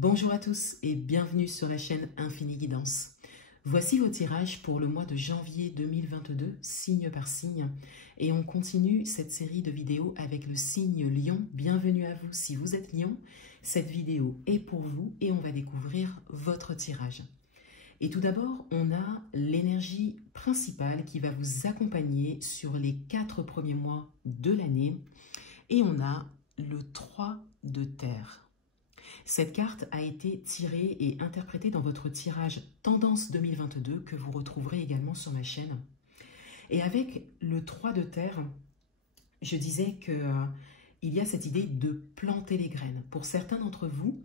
Bonjour à tous et bienvenue sur la chaîne Infini Guidance. Voici vos tirages pour le mois de janvier 2022, signe par signe. Et on continue cette série de vidéos avec le signe Lion. Bienvenue à vous si vous êtes Lion. Cette vidéo est pour vous et on va découvrir votre tirage. Et tout d'abord, on a l'énergie principale qui va vous accompagner sur les 4 premiers mois de l'année. Et on a le 3 de terre. Cette carte a été tirée et interprétée dans votre tirage Tendance 2022 que vous retrouverez également sur ma chaîne. Et avec le 3 de terre, je disais que il y a cette idée de planter les graines. Pour certains d'entre vous,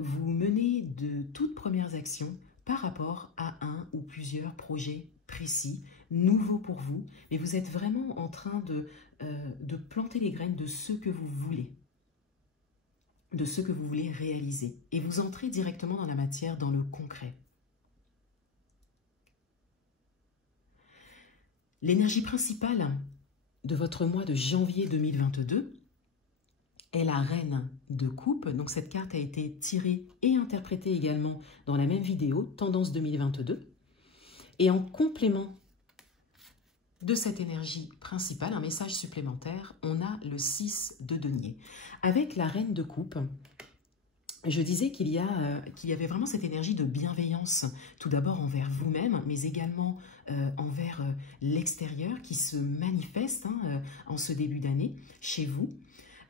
vous menez de toutes premières actions par rapport à un ou plusieurs projets précis, nouveaux pour vous, mais vous êtes vraiment en train de planter les graines de ce que vous voulez, de ce que vous voulez réaliser. Et vous entrez directement dans la matière, dans le concret. L'énergie principale de votre mois de janvier 2022 est la reine de coupe. Donc cette carte a été tirée et interprétée également dans la même vidéo, Tendance 2022. Et en complément de cette énergie principale, un message supplémentaire, on a le 6 de denier. Avec la reine de coupe, je disais qu'il y avait vraiment cette énergie de bienveillance, tout d'abord envers vous-même, mais également envers l'extérieur qui se manifeste en ce début d'année chez vous.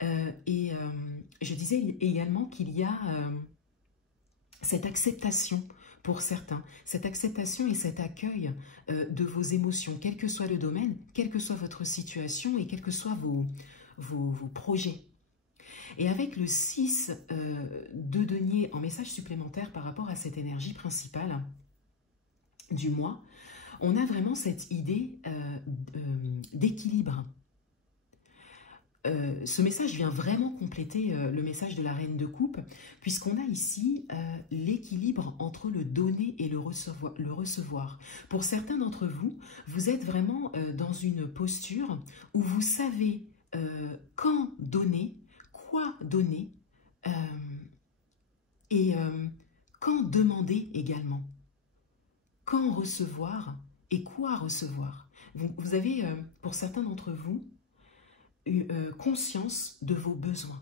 Je disais également qu'il y a cette acceptation pour certains, cette acceptation et cet accueil de vos émotions, quel que soit le domaine, quelle que soit votre situation et quels que soient vos projets. Et avec le 6 de denier en message supplémentaire par rapport à cette énergie principale du mois, on a vraiment cette idée d'équilibre. Ce message vient vraiment compléter le message de la reine de coupe, puisqu'on a ici l'équilibre entre le donner et le recevoir. Pour certains d'entre vous, vous êtes vraiment dans une posture où vous savez quand donner, quoi donner et quand demander également, quand recevoir et quoi recevoir. Vous avez, pour certains d'entre vous, conscience de vos besoins.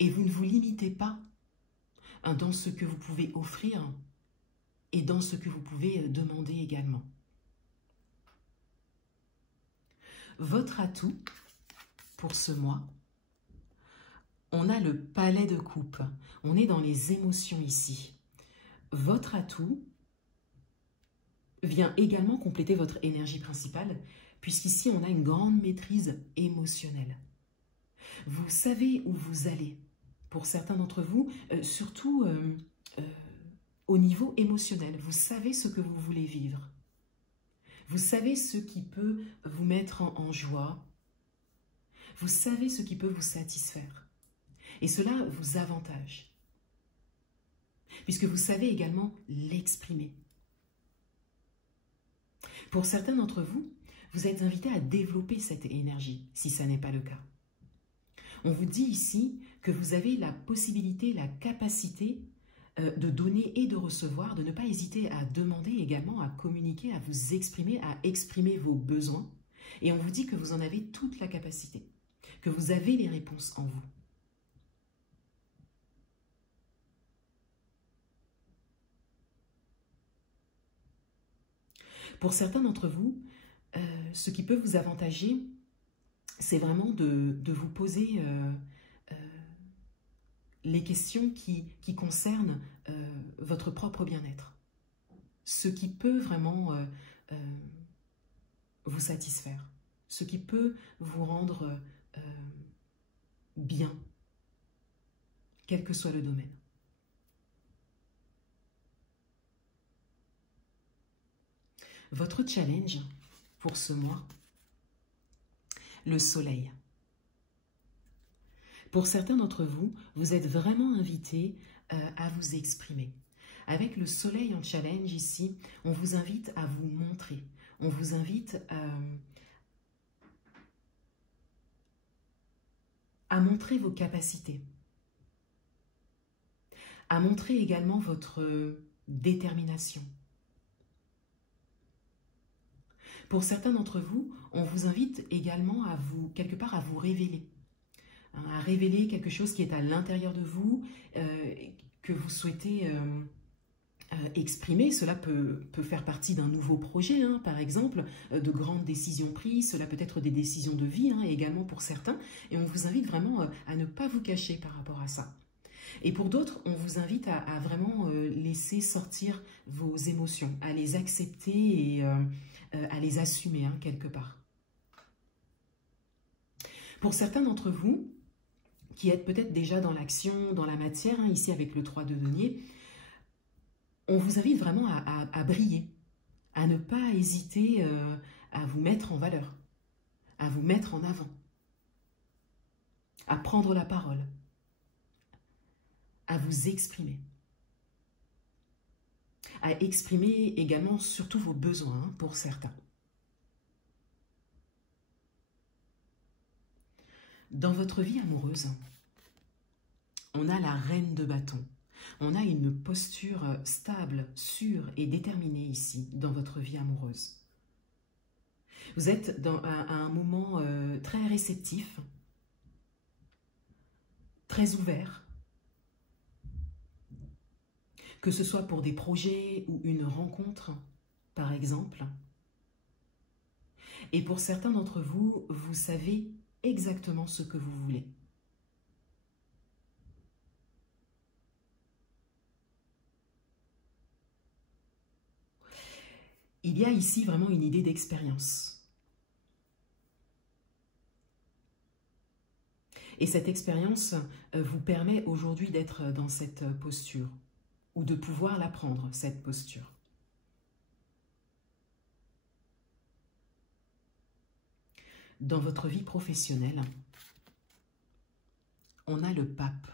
Et vous ne vous limitez pas dans ce que vous pouvez offrir et dans ce que vous pouvez demander également. Votre atout pour ce mois, on a le palais de coupe. On est dans les émotions ici. Votre atout vient également compléter votre énergie principale, puisqu'ici on a une grande maîtrise émotionnelle. Vous savez où vous allez. Pour certains d'entre vous, surtout au niveau émotionnel, vous savez ce que vous voulez vivre. Vous savez ce qui peut vous mettre en joie. Vous savez ce qui peut vous satisfaire. Et cela vous avantage, puisque vous savez également l'exprimer. Pour certains d'entre vous, vous êtes invités à développer cette énergie, si ça n'est pas le cas. On vous dit ici que vous avez la possibilité, la capacité de donner et de recevoir, de ne pas hésiter à demander également, à communiquer, à vous exprimer, à exprimer vos besoins. Et on vous dit que vous en avez toute la capacité, que vous avez les réponses en vous. Pour certains d'entre vous, ce qui peut vous avantager, c'est vraiment de vous poser les questions qui concernent votre propre bien-être. Ce qui peut vraiment vous satisfaire, ce qui peut vous rendre bien, quel que soit le domaine. Votre challenge pour ce mois, le soleil. Pour certains d'entre vous, vous êtes vraiment invités à vous exprimer. Avec le soleil en challenge ici, on vous invite à vous montrer. On vous invite à montrer vos capacités, à montrer également votre détermination. Pour certains d'entre vous, on vous invite également à vous, quelque part, à vous révéler. À révéler quelque chose qui est à l'intérieur de vous, que vous souhaitez exprimer. Cela peut faire partie d'un nouveau projet, hein, par exemple, de grandes décisions prises. Cela peut être des décisions de vie, hein, également pour certains. Et on vous invite vraiment à ne pas vous cacher par rapport à ça. Et pour d'autres, on vous invite à vraiment laisser sortir vos émotions, à les accepter et à les assumer, hein, quelque part. Pour certains d'entre vous, qui êtes peut-être déjà dans l'action, dans la matière, hein, ici avec le 3 de denier, on vous invite vraiment à briller, à ne pas hésiter à vous mettre en valeur, à vous mettre en avant, à prendre la parole, à vous exprimer. À exprimer également surtout vos besoins, hein, pour certains. Dans votre vie amoureuse, on a la reine de bâton. On a une posture stable, sûre et déterminée ici, dans votre vie amoureuse. Vous êtes à un moment très réceptif, très ouvert, que ce soit pour des projets ou une rencontre, par exemple. Et pour certains d'entre vous, vous savez exactement ce que vous voulez. Il y a ici vraiment une idée d'expérience. Et cette expérience vous permet aujourd'hui d'être dans cette posture, ou de pouvoir la prendre, cette posture. Dans votre vie professionnelle, on a le pape.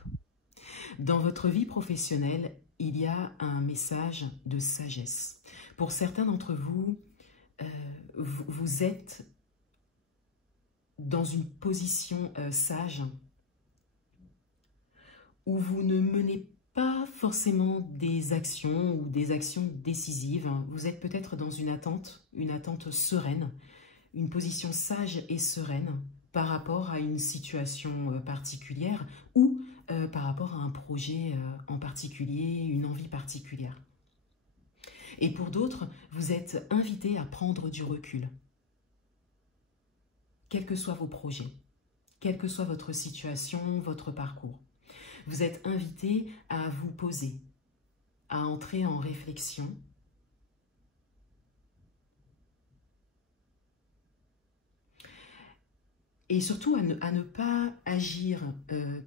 Dans votre vie professionnelle, il y a un message de sagesse. Pour certains d'entre vous, vous êtes dans une position sage où vous ne menez pas forcément des actions ou des actions décisives. Vous êtes peut-être dans une attente sereine, une position sage et sereine par rapport à une situation particulière ou par rapport à un projet en particulier, une envie particulière. Et pour d'autres, vous êtes invités à prendre du recul. Quels que soient vos projets, quelle que soit votre situation, votre parcours. Vous êtes invités à vous poser, à entrer en réflexion. Et surtout à ne pas agir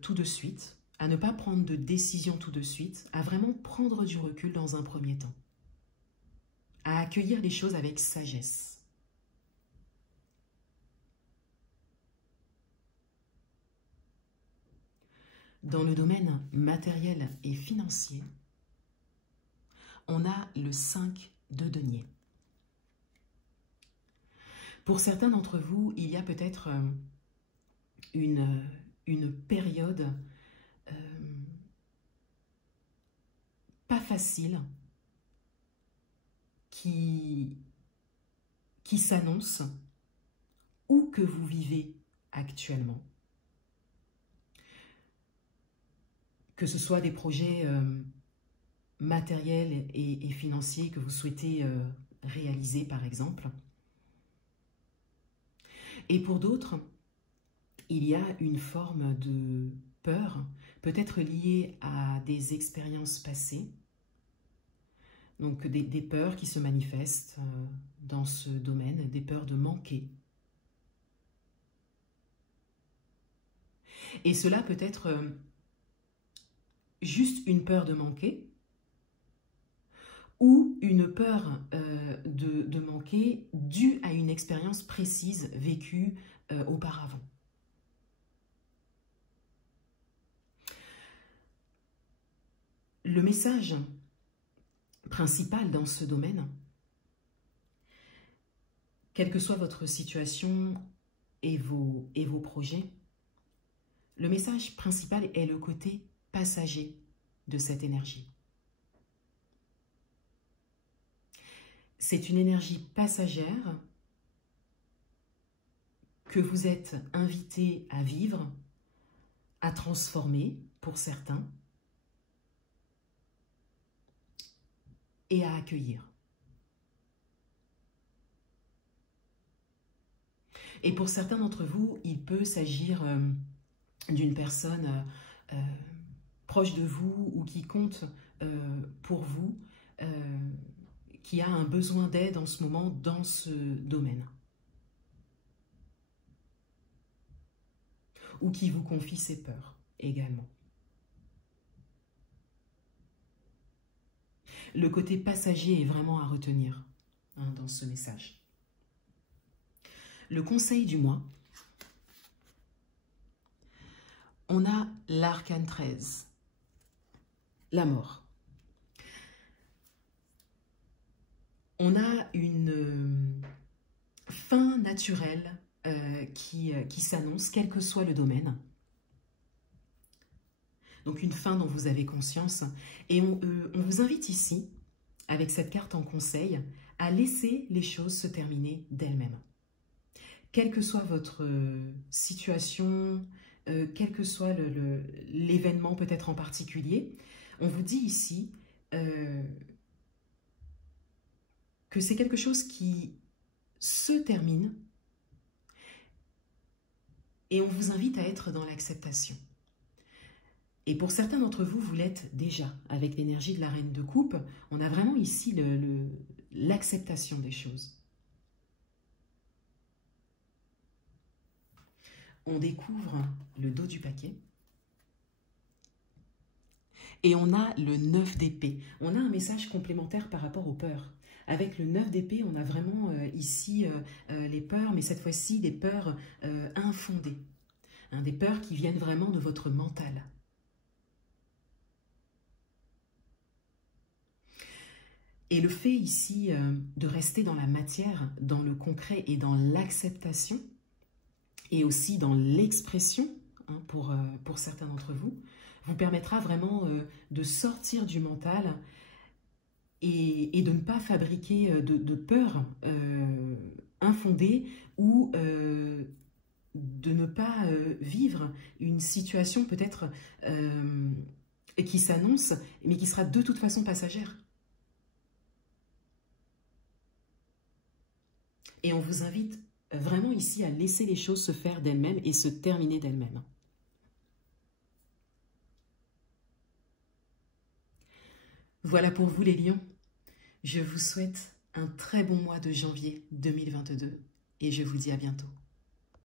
tout de suite, à ne pas prendre de décision tout de suite, à vraiment prendre du recul dans un premier temps. À accueillir les choses avec sagesse. Dans le domaine matériel et financier, on a le 5 de denier. Pour certains d'entre vous, il y a peut-être une période pas facile qui s'annonce ou que vous vivez actuellement. Que ce soit des projets matériels et financiers que vous souhaitez réaliser, par exemple. Et pour d'autres, il y a une forme de peur, peut-être liée à des expériences passées, donc des peurs qui se manifestent dans ce domaine, des peurs de manquer. Et cela peut être juste une peur de manquer ou une peur de manquer due à une expérience précise vécue auparavant. Le message principal dans ce domaine, quelle que soit votre situation et vos projets, le message principal est le côté passager de cette énergie. C'est une énergie passagère que vous êtes invité à vivre, à transformer pour certains et à accueillir. Et pour certains d'entre vous, il peut s'agir d'une personne proche de vous ou qui compte pour vous, qui a un besoin d'aide en ce moment dans ce domaine. Ou qui vous confie ses peurs également. Le côté passager est vraiment à retenir dans ce message. Le conseil du mois, on a l'arcane 13, la mort. On a une fin naturelle qui s'annonce, quel que soit le domaine. Donc une fin dont vous avez conscience. Et on vous invite ici, avec cette carte en conseil, à laisser les choses se terminer d'elles-mêmes. Quelle que soit votre situation, quel que soit l'événement peut-être en particulier, on vous dit ici que c'est quelque chose qui se termine et on vous invite à être dans l'acceptation. Et pour certains d'entre vous, vous l'êtes déjà avec l'énergie de la Reine de Coupe. On a vraiment ici l'acceptation des choses. On découvre le dos du paquet. Et on a le 9 d'épée. On a un message complémentaire par rapport aux peurs. Avec le 9 d'épée, on a vraiment ici les peurs, mais cette fois-ci des peurs infondées. Hein, des peurs qui viennent vraiment de votre mental. Et le fait ici de rester dans la matière, dans le concret et dans l'acceptation, et aussi dans l'expression, hein, pour certains d'entre vous, vous permettra vraiment de sortir du mental et de ne pas fabriquer de peur infondée ou de ne pas vivre une situation peut-être qui s'annonce, mais qui sera de toute façon passagère. Et on vous invite vraiment ici à laisser les choses se faire d'elles-mêmes et se terminer d'elles-mêmes. Voilà pour vous les lions. Je vous souhaite un très bon mois de janvier 2022 et je vous dis à bientôt.